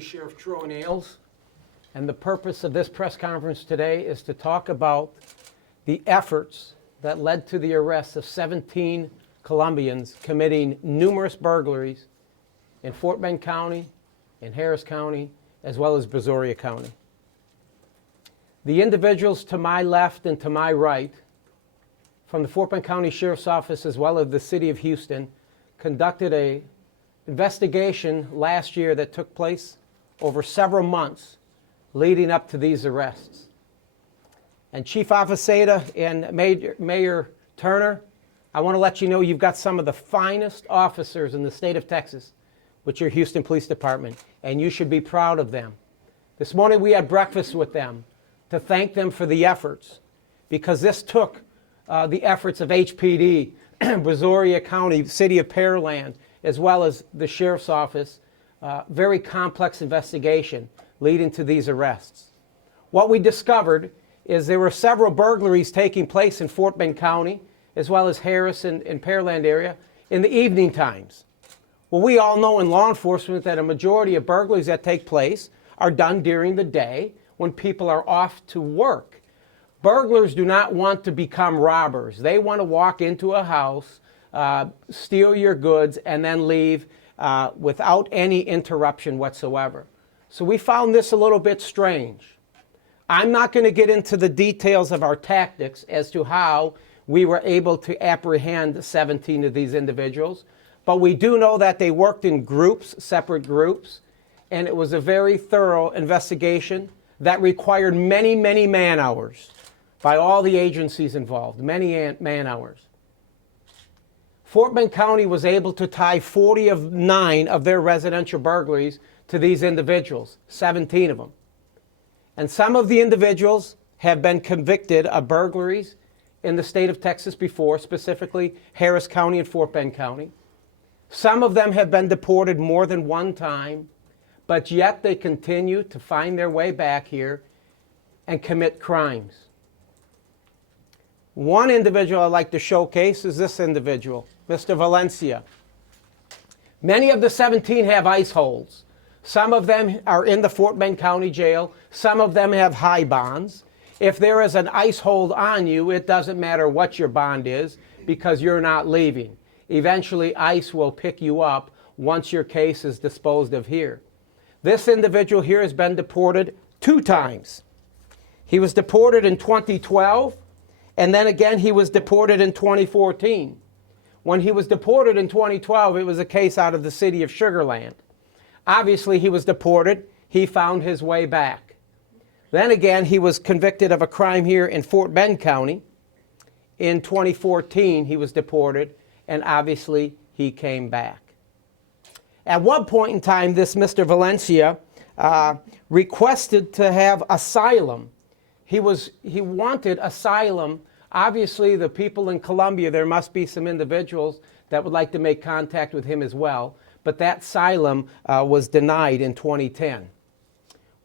Sheriff Troy Nails, and the purpose of this press conference today is to talk about the efforts that led to the arrest of 17 Colombians committing numerous burglaries in Fort Bend County, in Harris County, as well as Brazoria County. The individuals to my left and to my right from the Fort Bend County Sheriff's Office as well as the City of Houston conducted an investigation last year that took place over several months leading up to these arrests. And Chief Aviceda and Mayor Turner, I want to let you know you've got some of the finest officers in the state of Texas with your Houston Police Department, and you should be proud of them. This morning we had breakfast with them to thank them for the efforts, because this took the efforts of HPD, Brazoria County, City of Pearland, as well as the Sheriff's Office. Very complex investigation leading to these arrests. What we discovered is there were several burglaries taking place in Fort Bend County, as well as Harris and Pearland area, in the evening times. Well, we all know in law enforcement that a majority of burglaries that take place are done during the day when people are off to work. Burglars do not want to become robbers. They want to walk into a house, steal your goods, and then leave without any interruption whatsoever. So we found this a little bit strange. I'm not going to get into the details of our tactics as to how we were able to apprehend 17 of these individuals, but we do know that they worked in groups, separate groups, and it was a very thorough investigation that required many, many man-hours by all the agencies involved, many man-hours. Fort Bend County was able to tie 49 of their residential burglaries to these individuals, 17 of them. And some of the individuals have been convicted of burglaries in the state of Texas before, specifically Harris County and Fort Bend County. Some of them have been deported more than one time, but yet they continue to find their way back here and commit crimes. One individual I'd like to showcase is this individual, Mr. Valencia. Many of the 17 have ice holds. Some of them are in the Fort Bend County Jail. Some of them have high bonds. If there is an ice hold on you, it doesn't matter what your bond is because you're not leaving. Eventually, ICE will pick you up once your case is disposed of here. This individual here has been deported 2 times. He was deported in 2012, and then again he was deported in 2014. When he was deported in 2012, it was a case out of the city of Sugar Land. Obviously, he was deported. He found his way back. Then again, he was convicted of a crime here in Fort Bend County. In 2014, he was deported, and obviously, he came back. At one point in time, this Mr. Valencia requested to have asylum. He wanted asylum. Obviously, the people in Colombia, there must be some individuals that would like to make contact with him as well, but that asylum was denied in 2010.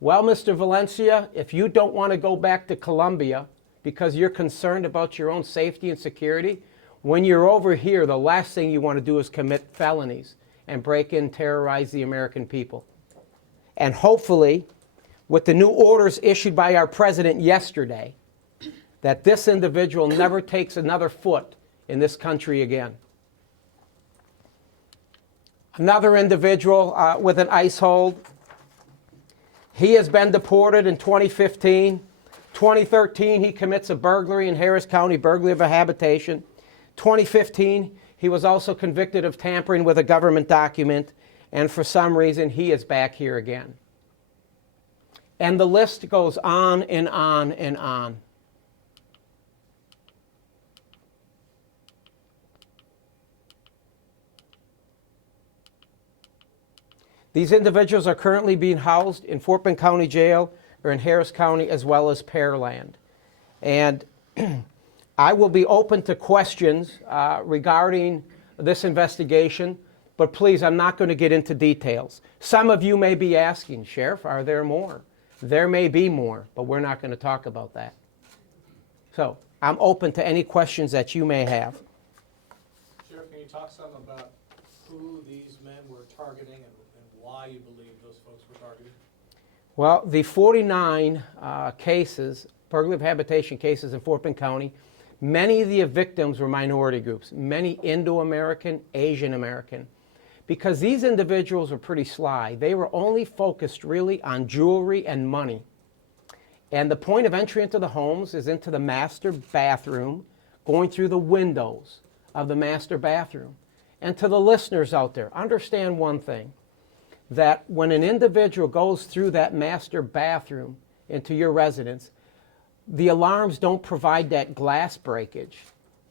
Well, Mr. Valencia, if you don't want to go back to Colombia because you're concerned about your own safety and security, when you're over here, the last thing you want to do is commit felonies and break in, terrorize the American people. And hopefully, with the new orders issued by our president yesterday, that this individual never takes another foot in this country again. Another individual with an ICE hold. He has been deported in 2015. 2013, he commits a burglary in Harris County, burglary of a habitation. 2015, he was also convicted of tampering with a government document, and for some reason, he is back here again. And the list goes on and on and on. These individuals are currently being housed in Fort Bend County Jail or in Harris County as well as Pearland. And I will be open to questions regarding this investigation, but please, I'm not going to get into details. Some of you may be asking, Sheriff, are there more? There may be more, but we're not going to talk about that. So I'm open to any questions that you may have. Sheriff, can you talk some about who these men were targeting and why you believe those folks were targeted? Well, the 49 cases, burglary of habitation cases in Fort Bend County, many of the victims were minority groups, many Indo-American, Asian American, because these individuals were pretty sly. They were only focused really on jewelry and money. And the point of entry into the homes is into the master bathroom, going through the windows of the master bathroom. And to the listeners out there, understand one thing, that when an individual goes through that master bathroom into your residence, the alarms don't provide that glass breakage.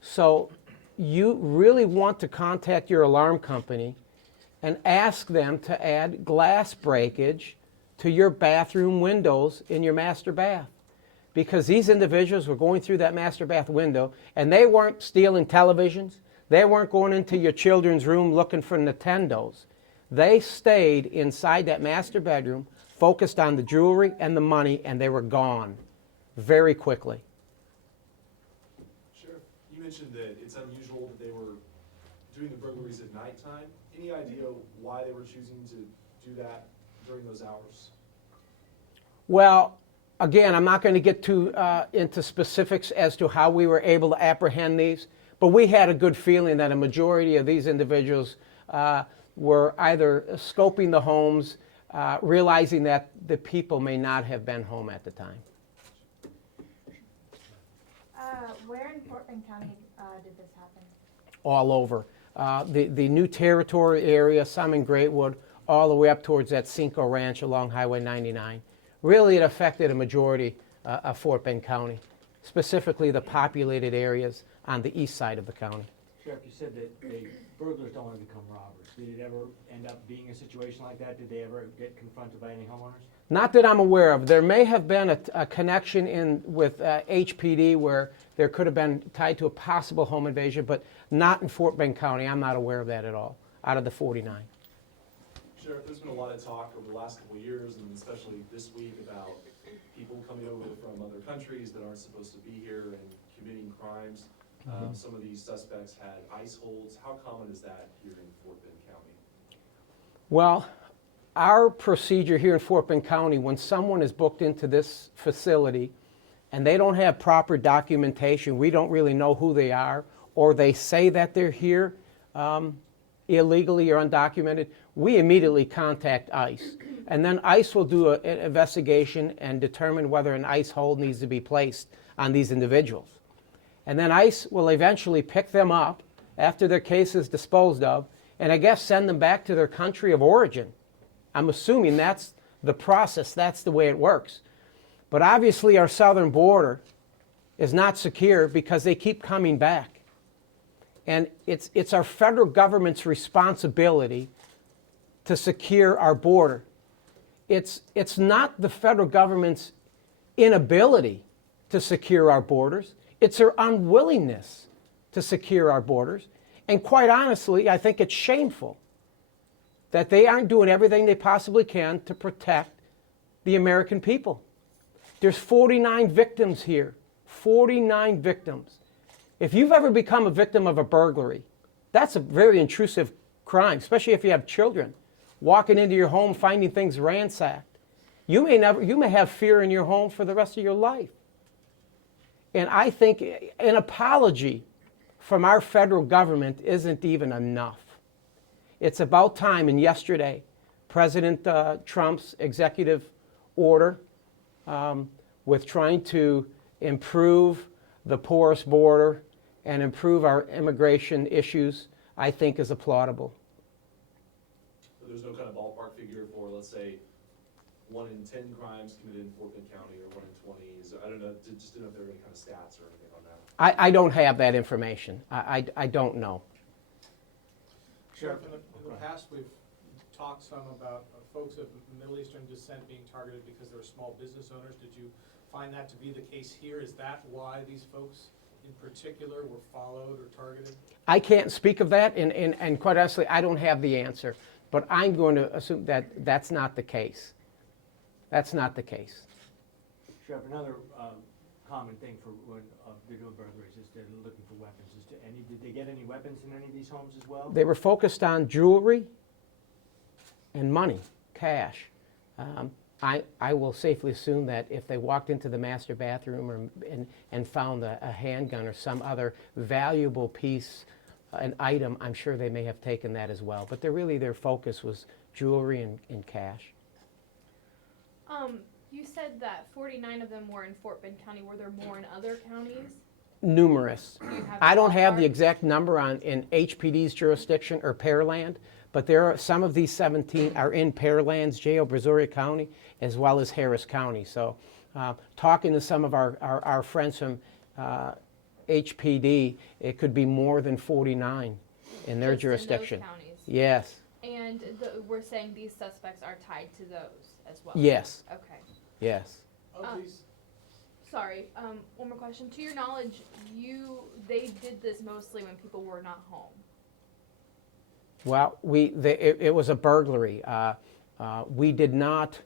So you really want to contact your alarm company and ask them to add glass breakage to your bathroom windows in your master bath. Because these individuals were going through that master bath window and they weren't stealing televisions. They weren't going into your children's room looking for Nintendos. They stayed inside that master bedroom, focused on the jewelry and the money, and they were gone very quickly. Sheriff, you mentioned that it's unusual that they were doing the burglaries at nighttime. Any idea why they were choosing to do that during those hours? Well, again, I'm not going to get too into specifics as to how we were able to apprehend these, but we had a good feeling that a majority of these individuals were either scoping the homes, realizing that the people may not have been home at the time. Where in Fort Bend County did this happen? All over. The New Territory area, some in Greatwood, all the way up towards that Cinco Ranch along Highway 99. Really, it affected a majority of Fort Bend County, specifically the populated areas on the east side of the county. Sheriff, you said that burglars don't want to become robbers. Did it ever end up being a situation like that? Did they ever get confronted by any homeowners? Not that I'm aware of. There may have been a connection with HPD where there could have been tied to a possible home invasion, but not in Fort Bend County. I'm not aware of that at all, out of the 49. Sheriff, there's been a lot of talk over the last couple of years, and especially this week, about people coming over from other countries that aren't supposed to be here and committing crimes. Some of these suspects had ICE holds. How common is that here in Fort Bend County? Well, our procedure here in Fort Bend County, when someone is booked into this facility and they don't have proper documentation, we don't really know who they are, or they say that they're here illegally or undocumented, we immediately contact ICE. And then ICE will do an investigation and determine whether an ICE hold needs to be placed on these individuals. And then ICE will eventually pick them up after their case is disposed of and I guess send them back to their country of origin. I'm assuming that's the process, that's the way it works. But obviously our southern border is not secure because they keep coming back. And it's our federal government's responsibility to secure our border. It's not the federal government's inability to secure our borders. It's their unwillingness to secure our borders. And quite honestly, I think it's shameful that they aren't doing everything they possibly can to protect the American people. There's 49 victims here, 49 victims. If you've ever become a victim of a burglary, that's a very intrusive crime, especially if you have children. Walking into your home, finding things ransacked. You may have fear in your home for the rest of your life. And I think an apology from our federal government isn't even enough. It's about time, and yesterday, President Trump's executive order with trying to improve the porous border and improve our immigration issues, I think is applaudable. So there's no kind of ballpark figure for, let's say, 1 in 10 crimes committed in Fort Bend County or 1 in 20? I don't know, just didn't know if there were any kind of stats or anything on that. I don't have that information. I don't know. Sheriff, in the past, we've talked some about folks of Middle Eastern descent being targeted because they're small business owners. Did you find that to be the case here? Is that why these folks in particular were followed or targeted? I can't speak of that, and quite honestly, I don't have the answer. But I'm going to assume that that's not the case. That's not the case. Sheriff, another common thing for when they're doing burglaries is they're looking for weapons. Did they get any weapons in any of these homes as well? They were focused on jewelry and money, cash. I will safely assume that if they walked into the master bathroom and found a handgun or some other valuable piece, an item, I'm sure they may have taken that as well. But their focus was jewelry and cash. You said that 49 of them were in Fort Bend County. Were there more in other counties? Numerous. Do you have I don't have ballpark? the exact number in HPD's jurisdiction or Pearland, but there are some of these 17 are in Pearland's jail, Brazoria County, as well as Harris County. So talking to some of our friends from HPD, it could be more than 49 in their Just jurisdiction. In those counties. Yes, And we're saying these suspects are tied to those as well? yes, Okay. yes. Of these, Sorry, one more question. To your knowledge, they did this mostly when people were not home. Well, it was a burglary. We did not,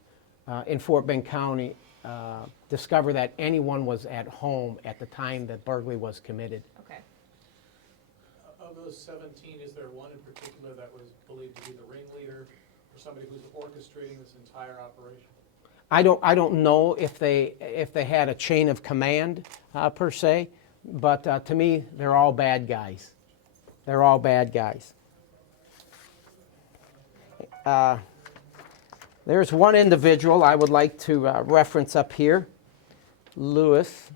in Fort Bend County, discover that anyone was at home at the time that burglary was committed. Okay. of those 17, is there one in particular that was believed to be the ringleader or somebody who's orchestrating this entire operation? I don't know if they had a chain of command per se, but to me, they're all bad guys. They're all bad guys. There's one individual I would like to reference up here, Lewis.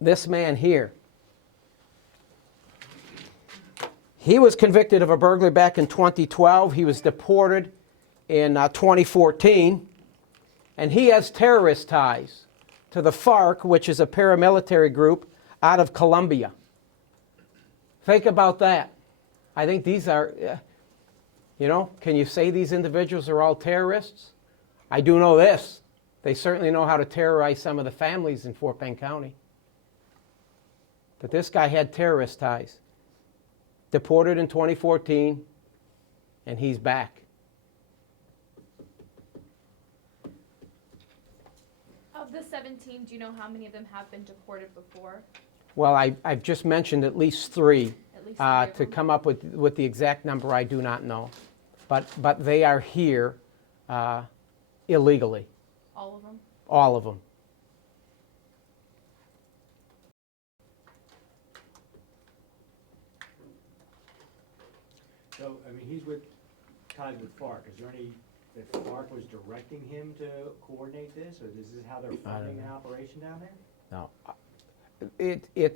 This man here. He was convicted of a burglary back in 2012. He was deported in 2014, and he has terrorist ties to the FARC, which is a paramilitary group out of Colombia. Think about that. I think these are, can you say these individuals are all terrorists? I do know this. They certainly know how to terrorize some of the families in Fort Bend County. But this guy had terrorist ties. Deported in 2014, and he's back. Of the 17, do you know how many of them have been deported before? Well, I've just mentioned at least three. At least 3 of To them? come up with the exact number, I do not know. But they are here illegally, All of them? all of them. So, I mean, he's tied with FARC. Is there any, that FARC was directing him to coordinate this, or is this how they're funding an operation down there? No.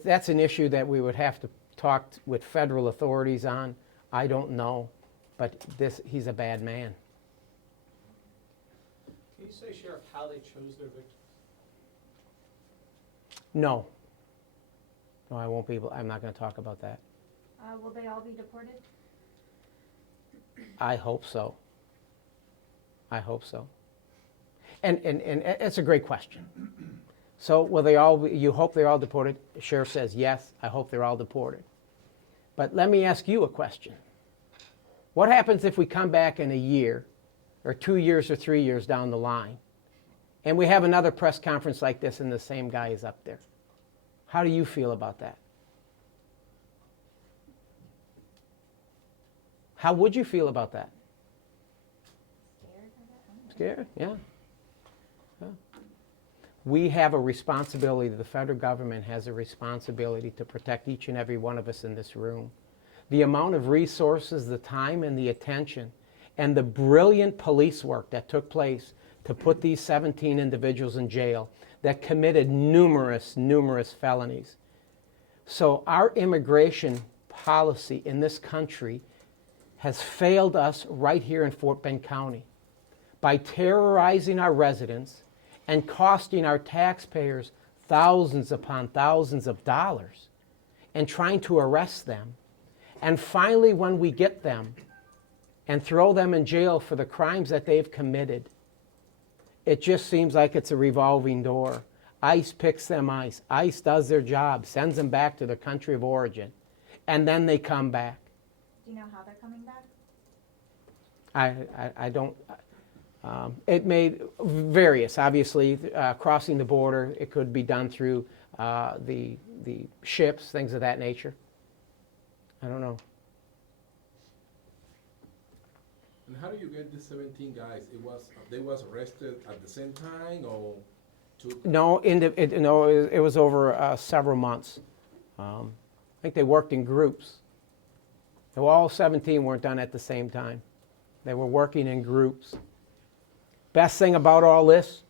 That's an issue that we would have to talk with federal authorities on. I don't know, but he's a bad man. Can you say, Sheriff, how they chose their victims? No. No, I won't be able, I'm not going to talk about that. Will they all be deported? I hope so. I hope so. And it's a great question. So will they all, you hope they're all deported? The sheriff says, yes, I hope they're all deported. But let me ask you a question. What happens if we come back in a year, or 2 years or 3 years down the line, and we have another press conference like this and the same guy is up there? How do you feel about that? How would you feel about that? Scared? Yeah. Yeah. We have a responsibility, the federal government has a responsibility to protect each and every one of us in this room. The amount of resources, the time and the attention, and the brilliant police work that took place to put these 17 individuals in jail that committed numerous felonies. So our immigration policy in this country has failed us right here in Fort Bend County by terrorizing our residents and costing our taxpayers thousands upon thousands of dollars and trying to arrest them. And finally, when we get them and throw them in jail for the crimes that they've committed, it just seems like it's a revolving door. ICE picks them ICE. ICE does their job, sends them back to their country of origin, and then they come back. Do you know how they're coming back? I don't, it may, various, obviously, crossing the border, it could be done through the ships, things of that nature. I don't know. And how do you get the 17 guys? They was arrested at the same time or took? No, it was over several months. I think they worked in groups. So all 17 weren't done at the same time. They were working in groups. Best thing about all this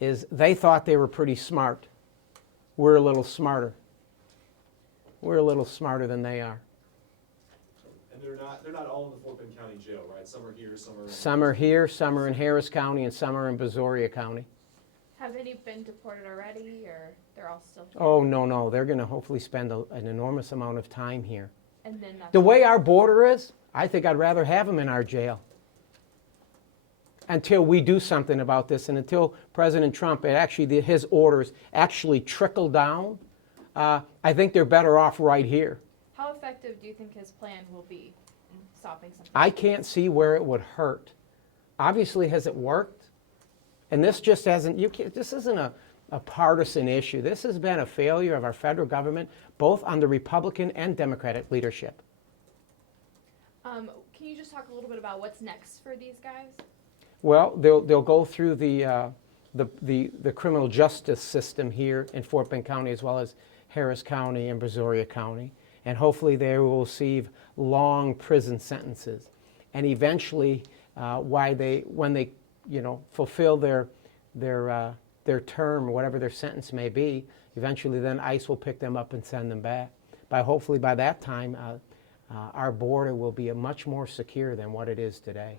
is they thought they were pretty smart. We're a little smarter. We're a little smarter than they are. And they're not all in the Fort Bend County Jail, right? Some are here, some are in. Some are here, some are in Harris County, and some are in Brazoria County. Have any been deported already, or they're all still here? Oh, no, they're going to hopefully spend an enormous amount of time here. And then that's The way our border is, I think I'd rather have them in our jail until we do something about this, and until President Trump, his orders actually trickle down. I think they're better off right here. How effective do you think his plan will be in stopping something? I can't see where it would hurt. Obviously, has it worked? And this just hasn't, this isn't a partisan issue. This has been a failure of our federal government, both under Republican and Democratic leadership. Can you just talk a little bit about what's next for these guys? Well, they'll go through the criminal justice system here in Fort Bend County, as well as Harris County and Brazoria County, and hopefully they will receive long prison sentences. And eventually, when they fulfill their term, whatever their sentence may be, eventually then ICE will pick them up and send them back. Hopefully by that time, our border will be much more secure than what it is today.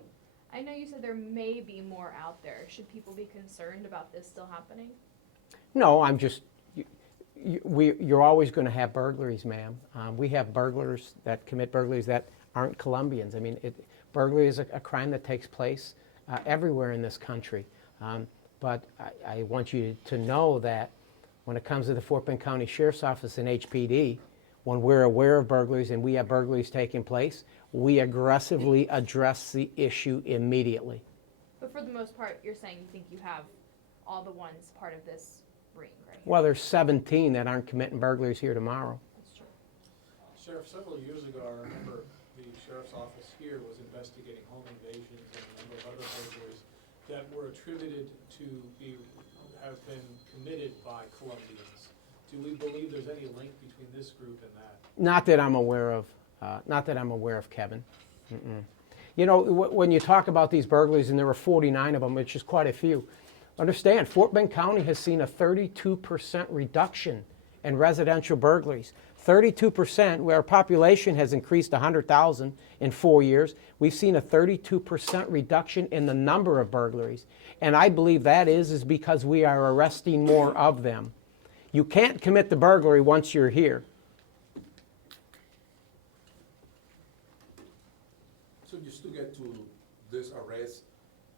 I know you said there may be more out there. Should people be concerned about this still happening? No, I'm just, you're always going to have burglaries, ma'am. We have burglars that commit burglaries that aren't Colombians. I mean, burglary is a crime that takes place everywhere in this country. But I want you to know that when it comes to the Fort Bend County Sheriff's Office and HPD, when we're aware of burglaries and we have burglaries taking place, we aggressively address the issue immediately. But for the most part, you're saying you think you have all the ones part of this ring, right? Well, there's 17 that aren't committing burglaries here tomorrow. That's true. Sheriff, several years ago, I remember the sheriff's office here was investigating home invasions and a number of other burglaries that were attributed to have been committed by Colombians. Do we believe there's any link between this group and that? Not that I'm aware of. Kevin. Mm-mm. You know, when you talk about these burglaries, and there were 49 of them, which is quite a few, understand, Fort Bend County has seen a 32% reduction in residential burglaries. 32%, where our population has increased 100,000 in 4 years, we've seen a 32% reduction in the number of burglaries. And I believe that is because we are arresting more of them. You can't commit the burglary once you're here. So just to get to this arrest,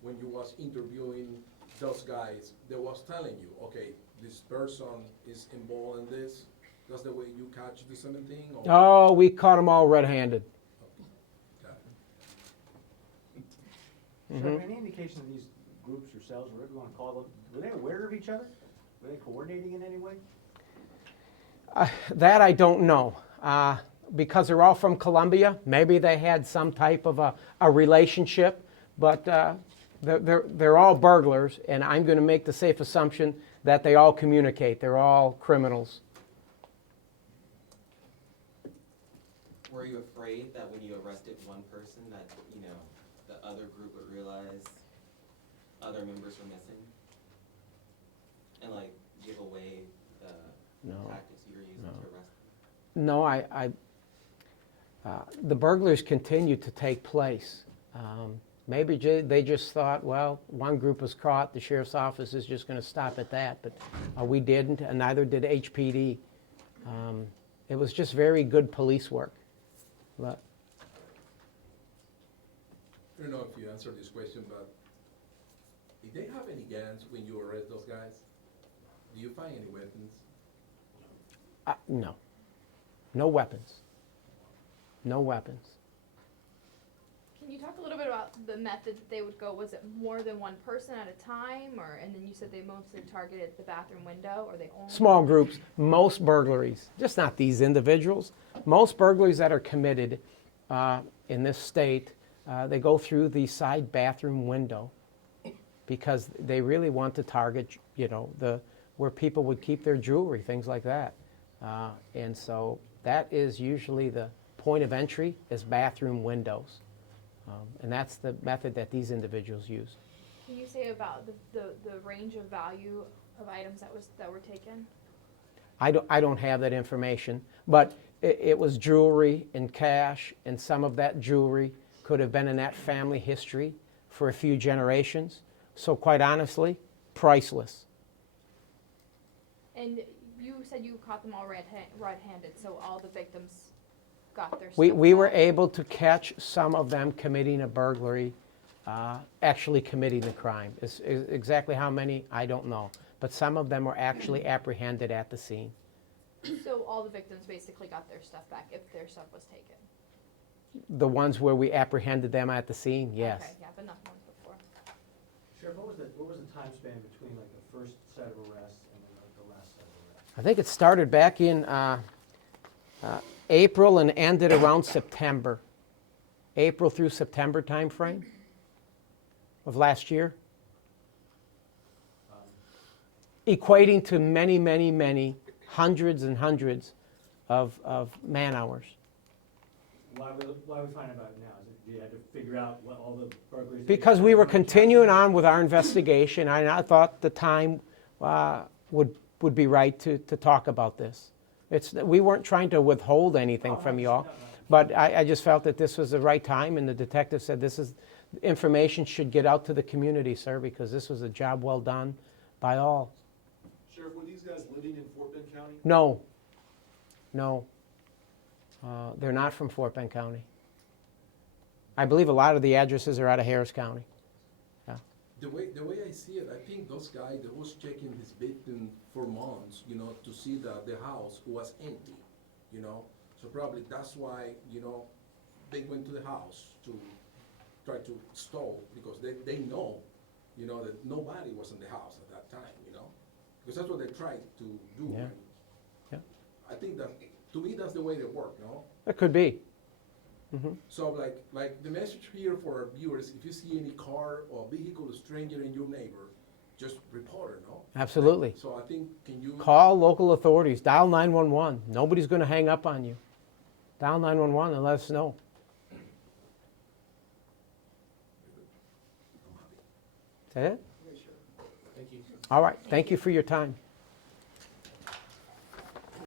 when you was interviewing those guys, they was telling you, okay, this person is involved in this. That's the way you catch the 17? Or? Oh, we caught them all red-handed. Got it. So any indication of these groups or cells, whatever you want to call them, were they aware of each other? Were they coordinating in any way? That I don't know. Because they're all from Colombia, maybe they had some type of a relationship, but they're all burglars, and I'm going to make the safe assumption that they all communicate. They're all criminals. Were you afraid that when you arrested one person that, the other group would realize other members were missing? And give away the tactics you were using to arrest them? No, the burglaries continue to take place. Maybe they just thought, well, one group was caught, the sheriff's office is just going to stop at that, but we didn't, and neither did HPD. It was just very good police work. But I don't know if you answered this question, but did they have any guns when you arrest those guys? Do you find any weapons? no. No weapons. No weapons. Can you talk a little bit about the method that they would go? Was it more than one person at a time, and then you said they mostly targeted the bathroom window, or they only? Small groups. Most burglaries, just not these individuals, most burglaries that are committed in this state They go through the side bathroom window because they really want to target, where people would keep their jewelry, things like that. And so that is usually the point of entry, is bathroom windows. And that's the method that these individuals use. Can you say about the range of value of items that were taken? I don't have that information, but it was jewelry and cash, and some of that jewelry could have been in that family history for a few generations. So quite honestly, priceless. And you said you caught them all red-handed, so all the victims got their stuff We were back? able to catch some of them committing a burglary, actually committing the crime. Exactly how many, I don't know. But some of them were actually apprehended at the scene. So all the victims basically got their stuff back if their stuff was taken? The ones where we apprehended them at the scene, yes. Okay, yeah, but not the ones before. Sheriff, what was the time span between like the first set of arrests and then like the last set of arrests? I think it started back in April and ended around September. April through September timeframe of last year. Equating to many, many, many hundreds and hundreds of man-hours. Why we finding about it now? Is it, you had to figure out what all the burglaries? Because we were continuing on with our investigation, and I thought the time would be right to talk about this. We weren't trying to withhold anything from you all, but I just felt that this was the right time, and the detective said information should get out to the community, sir, because this was a job well done by all. Sheriff, were these guys living in Fort Bend County? No. They're not from Fort Bend County. I believe a lot of the addresses are out of Harris County. The way I see it, I think those guys, they was checking his victim for months, to see that the house was empty, So probably that's why, they went to the house to try to stall, because they know, that nobody was in the house at that time, Because that's what they tried to do. Yeah. Yeah. I think that, to me, that's the way they work, no? It could be. So like the message here for our viewers, if you see any car or vehicle, a stranger in your neighbor, just report it, no? Absolutely. So I think, can you? Call local authorities. Dial 911. Nobody's going to hang up on you. Dial 911 and let us know. Is that it? Thank you. All right. Thank you for your time.